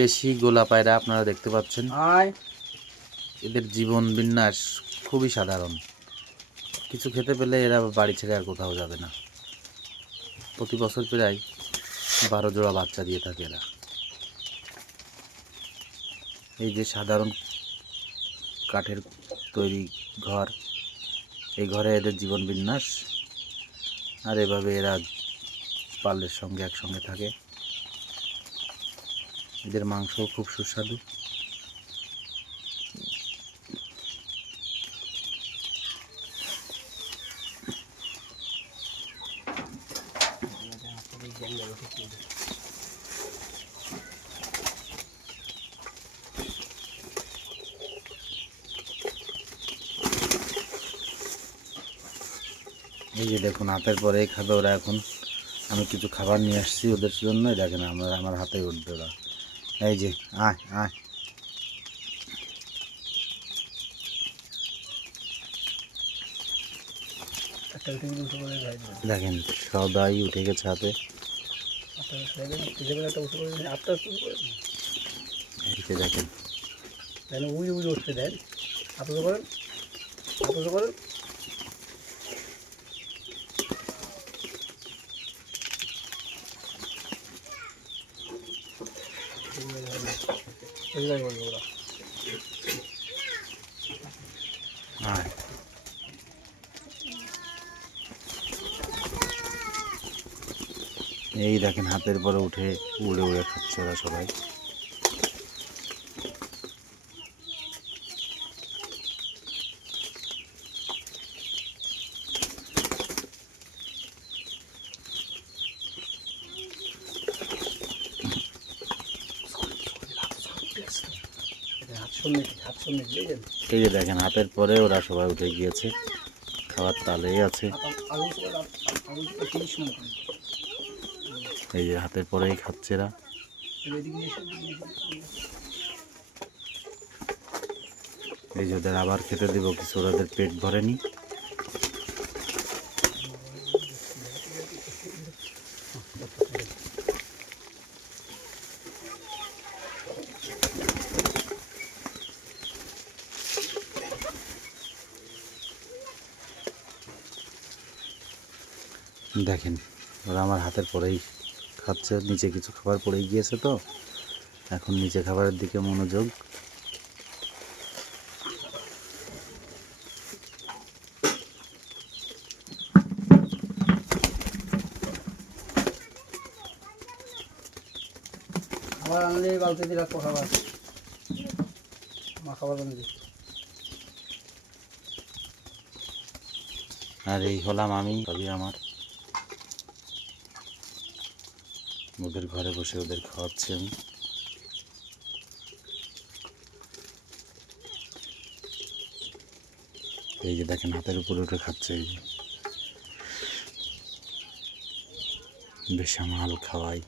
দেশি গোলা পায়রা আপনারা দেখতে পাচ্ছেন। এদের জীবন বিন্যাস খুবই সাধারণ। কিছু খেতে পেলে এরা বাড়ি ছেড়ে আর কোথাও যাবে না। প্রতি বছর প্রায় 12 জোড়া বাচ্চা দিয়ে থাকে এরা। এই যে সাধারণ কাঠের তৈরি ঘর, এই ঘরে এদের জীবন বিন্যাস। আর এভাবে এরা পালের সঙ্গে একসঙ্গে থাকে। এদের মাংসও খুব সুস্বাদু। এই যে দেখুন হাতের পরেই খাবে ওরা। এখন আমি কিছু খাবার নিয়ে আসছি ওদের জন্য। দেখেন আমার হাতে উঠবে ওরা। এই যে আয় আয়, দেখেন সদাই উঠে গেছে হাতে। এই যে দেখেন আয়। এই দেখেন হাতের পরে উঠে উড়ে উড়ে খাচ্ছে ওরা সবাই। এই যে দেখেন হাতের পরে ওরা সবাই উঠে গিয়েছে, খাবার তালেই আছে। এই যে হাতের পরেই খাচ্ছে এরা। এই যে ওদের আবার খেতে দেবো কিছু, ওদের পেট ভরেনি। দেখেন ওরা আমার হাতের পরেই খাচ্ছে। নিচে কিছু খাবার পড়ে গিয়েছে, তো এখন নিচে খাবারের দিকে মনোযোগ। খাবার আনলে বালতি দিয়ে রাখবো, খাবার মা খাবার বানিয়ে দিই। আর এই হলাম আমি, সবই আমার। ওদের ঘরে বসে ওদের খাওয়াচ্ছি আমি। এই যে দেখেন হাতের উপরে উঠে খাচ্ছে। এই যে বেসামাল খাওয়াই।